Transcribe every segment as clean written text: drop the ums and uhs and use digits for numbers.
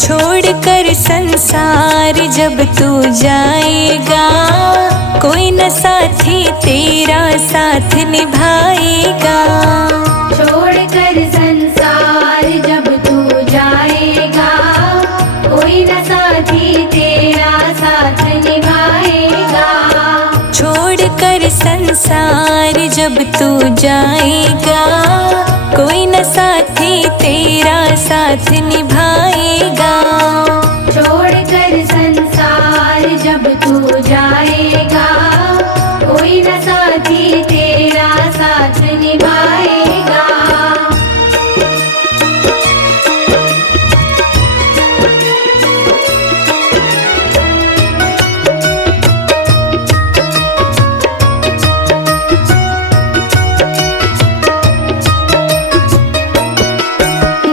छोड़कर संसार जब तू जाएगा, कोई न साथी तेरा साथ निभाएगा। छोड़कर संसार जब तू जाएगा, कोई न साथी तेरा साथ निभाएगा। छोड़कर संसार जब तू जाएगा, कोई न साथी तेरा साथ निभाएगा। छोड़कर संसार जब तू जाएगा, कोई न साथी तेरा साथ निभाएगा।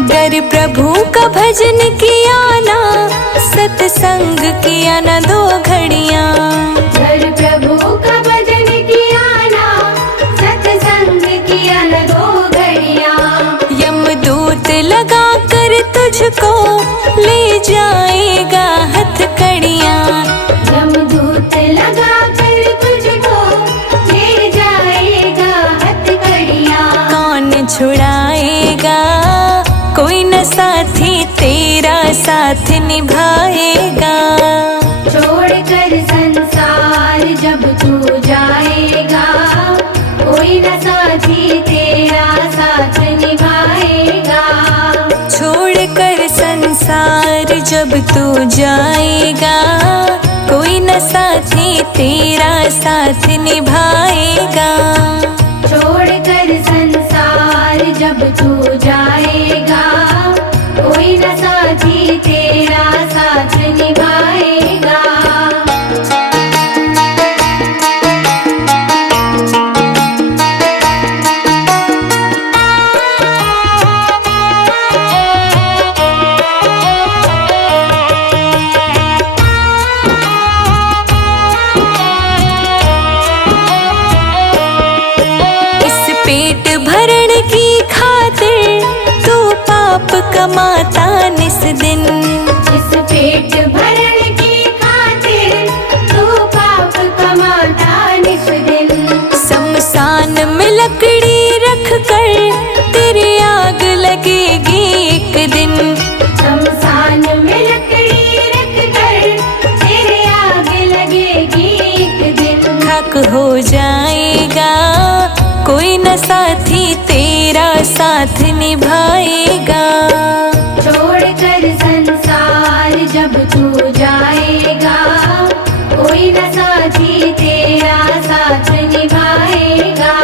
गर प्रभु का भजन किया ना, सत्संग किया ना दो घड़ियाँ। गर प्रभु का भजन किया ना, सत्संग किया ना दो घड़ियाँ। यमदूत लगा कर तुझको ले जाएगा हथकड़ियाँ। यमदूत लगा कर तुझको ले जाएगा हथकड़ियाँ। कौन छुड़ाएगा, कोई न साथी तेरा साथ निभाएगा। छोड़कर संसार जब तू जाएगा, कोई न साथी तेरा साथ निभाएगा। छोड़कर संसार जब तू जाएगा, कोई न साथी तेरा साथ निभाएगा। छोड़कर संसार जब तू जाएगा, कोई न साथी तेरा साथ निभाएगा। पेट भरण की खातिर तू पाप कमाता निस दिन। इस पेट भरण की खातिर तू पाप कमाता निस दिन। शमशान में लकड़ी रख कर तेरी आग लगेगी एक दिन। शमशान में लकड़ी रख कर तेरी आग लगेगी एक दिन। खाक हो जाएगा, कोई न साथी तेरा साथ निभाएगा। छोड़कर संसार जब तू जाएगा, कोई न साथी तेरा साथ निभाएगा।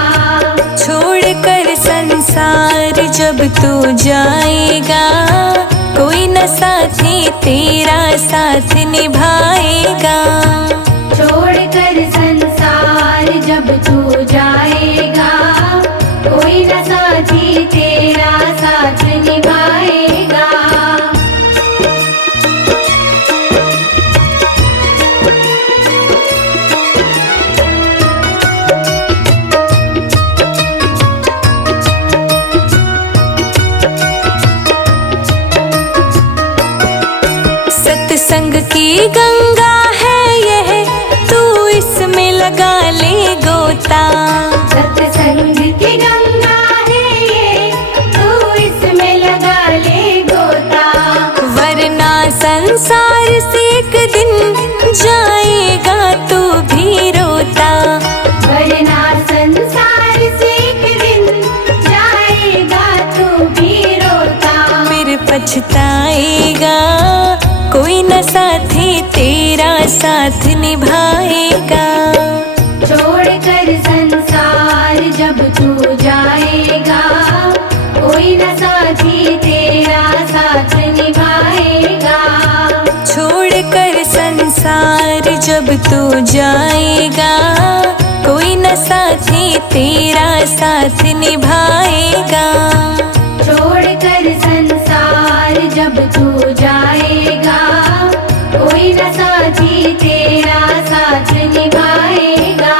छोड़कर संसार जब तू जाएगा, कोई न साथी तेरा साथ निभाएगा। छोड़कर संसार जब तू जाएगा, कोई न साथी तेरा साथ निभाएगा। सत्संग की गंगा है यह, तू इसमें लगा ले गोता। सत्संग की गंगा है ये, तू इसमें लगा ले गोता। वरना संसार से एक दिन जाएगा तू भी रोता। वरना संसार से एक दिन जाएगा तू भी रोता। फिर पछताएगा, कोई न साथी तेरा साथ निभाएगा। छोड़कर संसार जब तू जाएगा, कोई न साथी तेरा साथ निभाएगा। छोड़कर संसार जब तू जाएगा, कोई न न साथी तेरा साथ निभाएगा। छोड़कर संसार जब तू जाएगा, कोई न साथी तेरा साथ निभाएगा।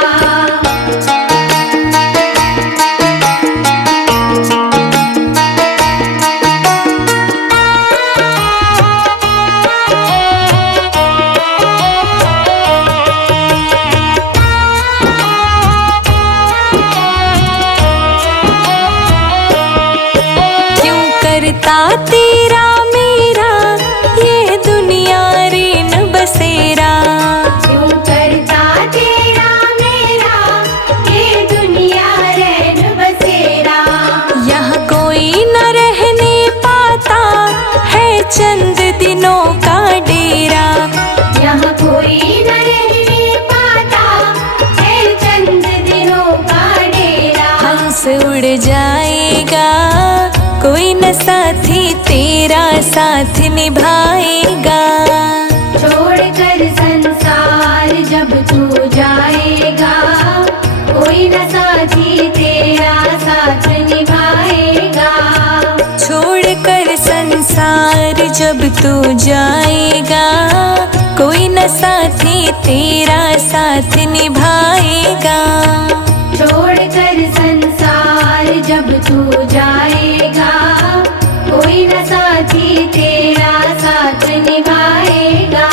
करता तेरा मेरा ये दुनिया रे न बसेरा। क्यों करता तेरा मेरा ये दुनिया रे न बसेरा। यहाँ कोई न रहने पाता है चंद दिनों का डेरा। यहाँ कोई न रहने पाता है चंद दिनों का डेरा। हंस उड़ जाएगा कोई न साथी तेरा साथ निभाएगा। छोड़कर संसार जब तू जाएगा, कोई न साथी तेरा साथ निभाएगा। छोड़कर संसार जब तू जाएगा, कोई न साथी तेरा साथ निभाएगा। छोड़कर संसार जब तू जाएगा, कोई न साथी तेरा साथ निभाएगा।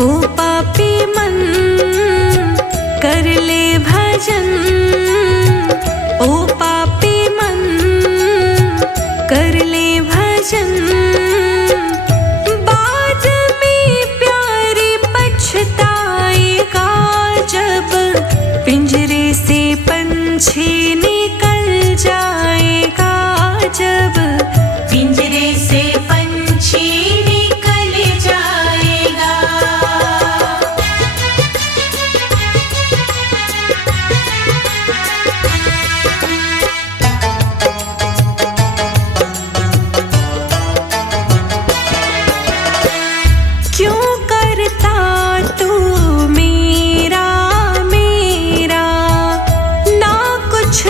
ओ पापी मन कर ले भजन, ओ पापी मन कर ले भजन। बाद में प्यारी पछताएगा जब पिंजरे से पंछी निकल जाएगा। जब पिंजरे से पंछी निकल जाएगा। क्यों करता तू मेरा मेरा ना कुछ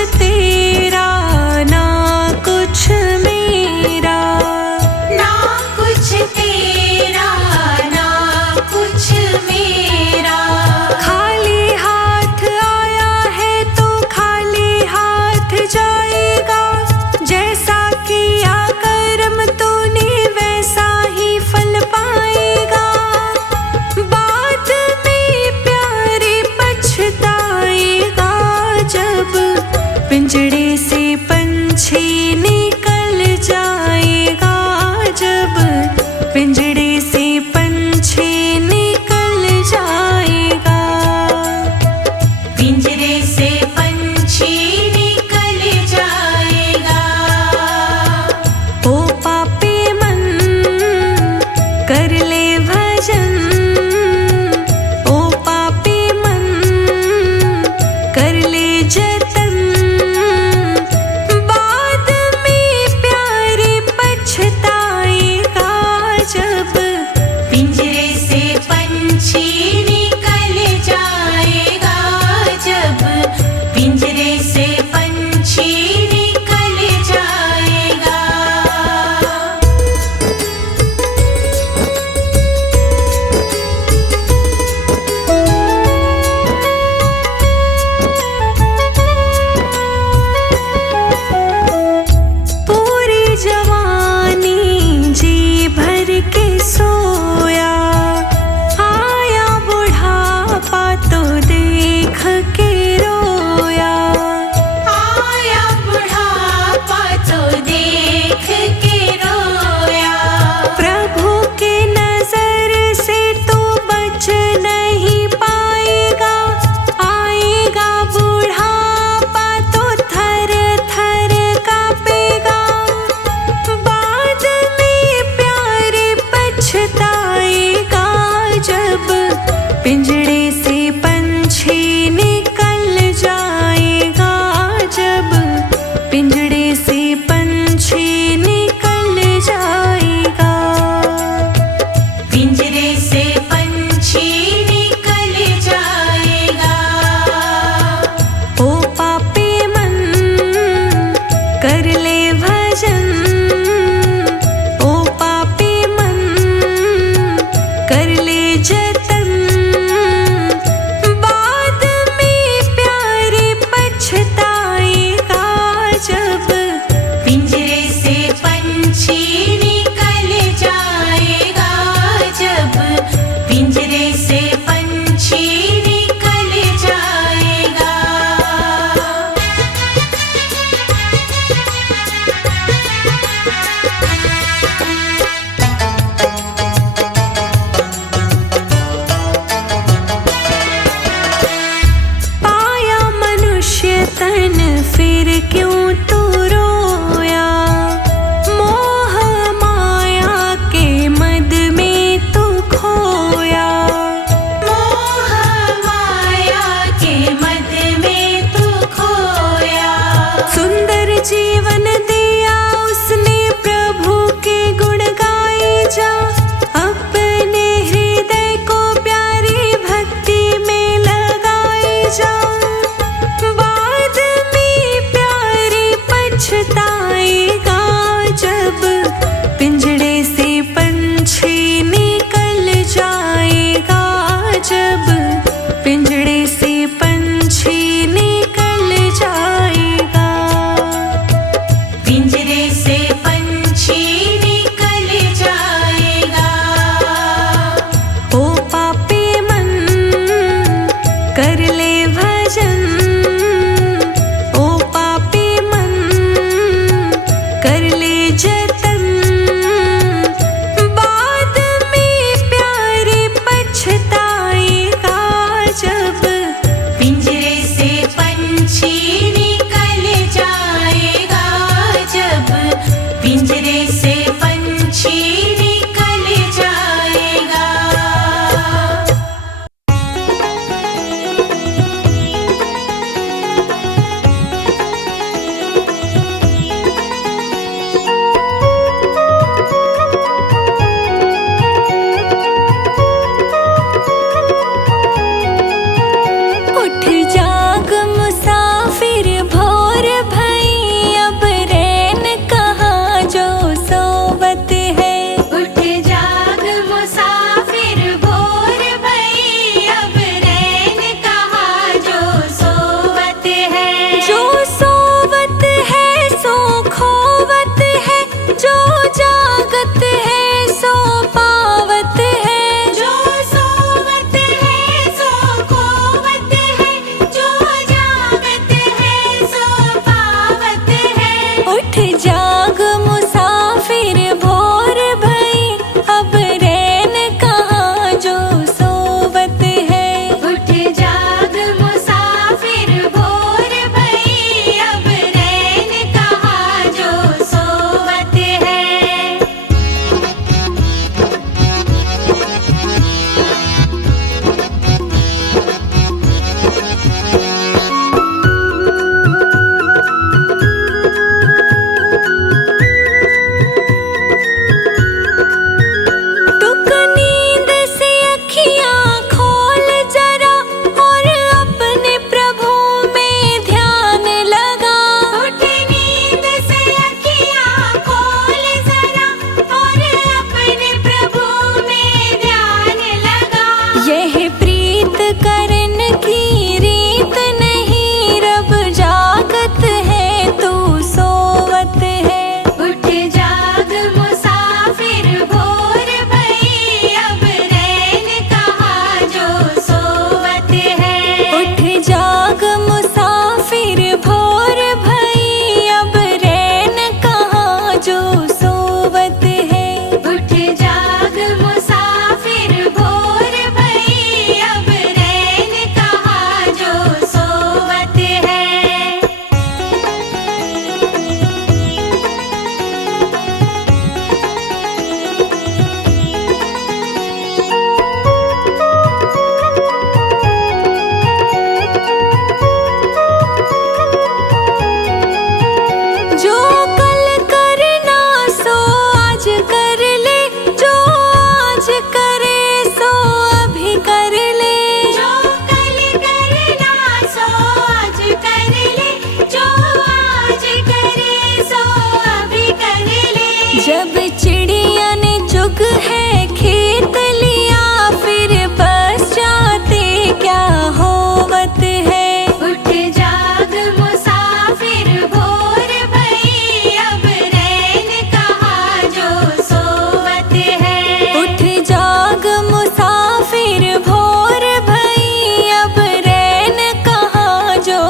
कर ले भजन ओ पापी मन, कर ले जतन बाद में प्यारे पछताएगा जब पिंजरे से पंछी निकल जाएगा, जब पिंजरे से पंछी निकल जाएगा। उठ जाग मुसाफिर भोर भई, अब रैन कहाँ जो सोवत है। उठ जाग मुसाफिर भोर भई, अब रैन कहाँ जो सोवत है। जो सोवत है सो खोवत है, जो जागत है सो पावत है। जो सोवत है सो खोवत है, जो जागत है सो पावत है। उठ जाग मुसाफिर भोर भई, अब रैन कहाँ जो सोवत है। उठ जाग मुसाफिर भोर भई, अब रैन कहाँ जो सोवत है। टुक नींद से अखियाँ खोल जरा, और अपने प्रभु में ध्यान लगा। उठ नींद से अखियाँ खोल जरा, और अपने प्रभु में ध्यान लगा। यह प्रीत करन की रीत नहीं, रब जागत है तू सोवत है। उठ जाग मुसाफिर भोर भई, अब रैन कहाँ जो सोवत है। उठ जाग मुसाफिर भोर भई, अब रैन कहाँ जो सोवत है। उठ जाग मुसाफिर भोर भई, अब रैन कहाँ जो सोवत है। जो कल करना सो आज कर ले, जो आज करे सो अभी कर ले। जो कल करना सो आज कर ले, जो आज करे सो अभी कर ले। जब चिड़िया ने चुग है खेत लिया, फिर बस जाते क्या होवत है। उठ जाग मुसाफिर भोर भई, अब रैन कहाँ जो सोवत है। उठ जाग मुसाफिर भोर भई, अब रैन कहाँ जो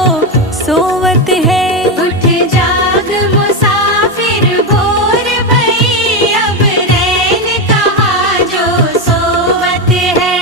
सोवत है। उठ जाग मुसाफिर भोर भई, अब रैन कहाँ जो सोवत है।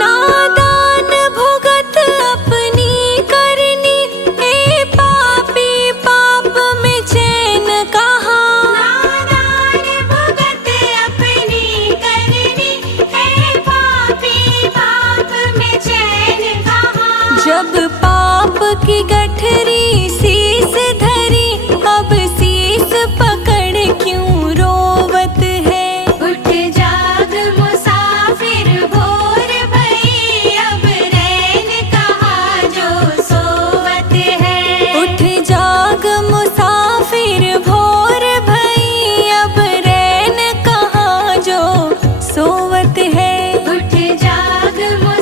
नादान भुगत अपनी करनी, ए पापी पाप में चैन कहाँ। नादान भुगत अपनी करनी, है पापी पाप में चैन कहाँ। जब पाप की गठरी शीस धरी, अब शीस पकड़ क्यों रोवत है। उठ जाग मुसाफिर भोर भई, अब रैन कहाँ जो सोवत है। उठ जाग मुसाफिर भोर भई, अब रैन कहाँ जो सोवत है। उठ जाग मुसाफिर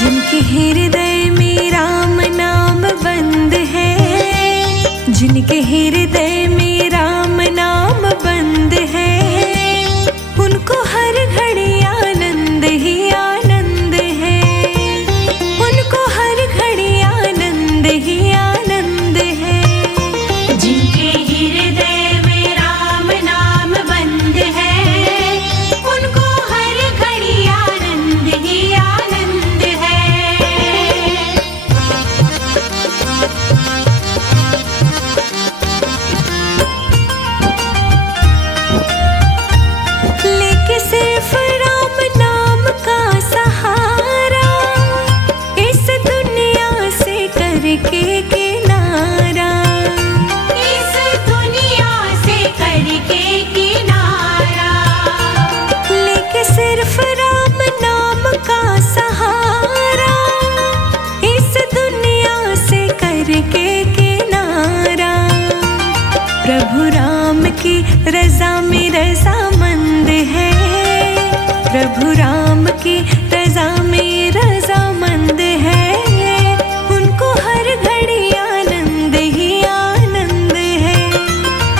जिनके हृदय में राम नाम बंद है, जिनके हृदय में राम नाम बंद है, उनको हर घड़ी आनंद ही आनंद है, उनको हर घड़ी आनंद ही आनंद है। जिनके हृदय में राम नाम बंद है, उनको हर घड़ी आनंद ही आनंद है। लेके सिर्फ राम नाम का सहारा, इस दुनिया से करके किनारा, इस दुनिया से करके किनारा। लेके सिर्फ राम नाम का सहारा, इस दुनिया से करके किनारा। प्रभु राम की रजा में रजामंद है, प्रभु राम की रजा में रजामंद है, उनको हर घड़ी आनंद ही आनंद है।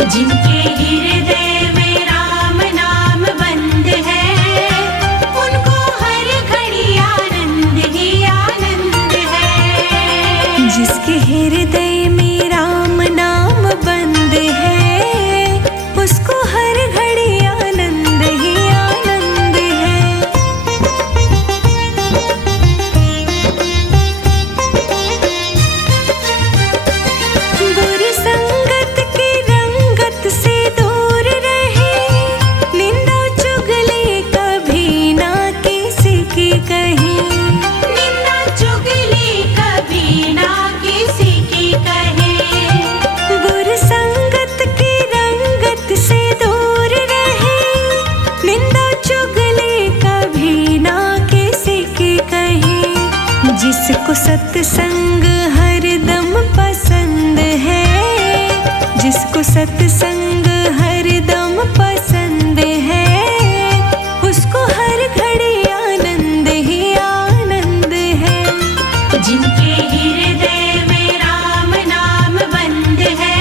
जिनके हृदय में राम नाम बंद है, उनको हर घड़ी आनंद ही आनंद है। जिसके हृदय में राम नाम बंद है, उसको हर घड़ी आनंद ही आनंद है। बुरी संगत की रंगत से दूर रहे, निंदा चुगली कभी ना किसी की कही, निंदा चुगली कभी ना किसी की कहे। बुरी संगत की रंगत से दूर रहे, निंदा चुगली कभी ना किसी की कही। जिसको सत्संग हरदम पसंद है, जिसको सत्संग हरदम पसंद है, उसको हर घड़ी आनंद ही आनंद है। जिनके हृदय में राम नाम बंद है,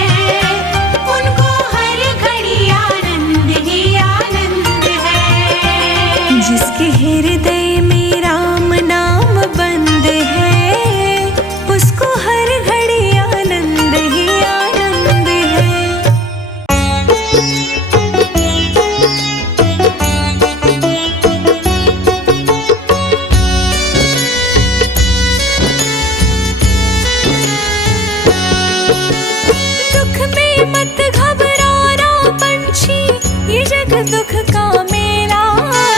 उनको हर घड़ी आनंद ही आनंद है। जिसके हृदय में राम नाम बंद है, उसको हर घड़ी आनंद ही आनंद है। दुख में मत घबराना पंछी, ये जग दुख का मेला है।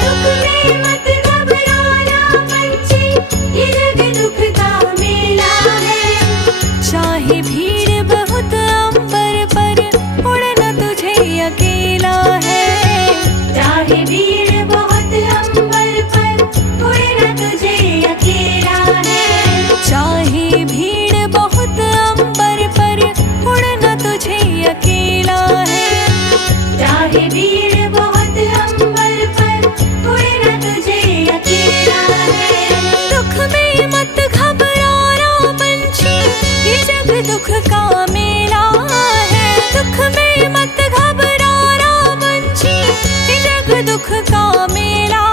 दुख में मत घबराना पंछी, ये जग दुख का मेला है। चाहे भीड़ बहुत अंबर पर, उड़ना तुझे अकेला है। चाहे भीड़ बहुत अंबर पर, उड़ना तुझे अकेला है। चाहे भीड़ बहुत अंबर पर, उड़ना तुझे अकेला है। चाहे भीड़ बहुत अंबर पर, उड़ना तुझे अकेला है। दुख में मत घबराना पंछी, ये जग दुख का मेला है। दुख में मत घबराना पंछी, ये जग दुख का मेला